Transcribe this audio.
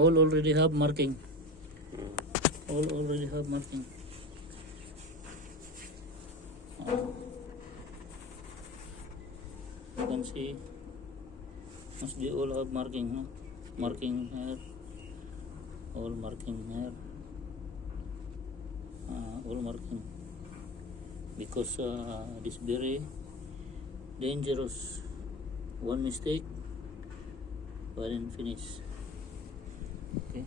All already have marking. All already have marking. You can see, must be all have marking, huh? Marking here, all marking here, all marking, because this very dangerous. One mistake, well and finish. Okay.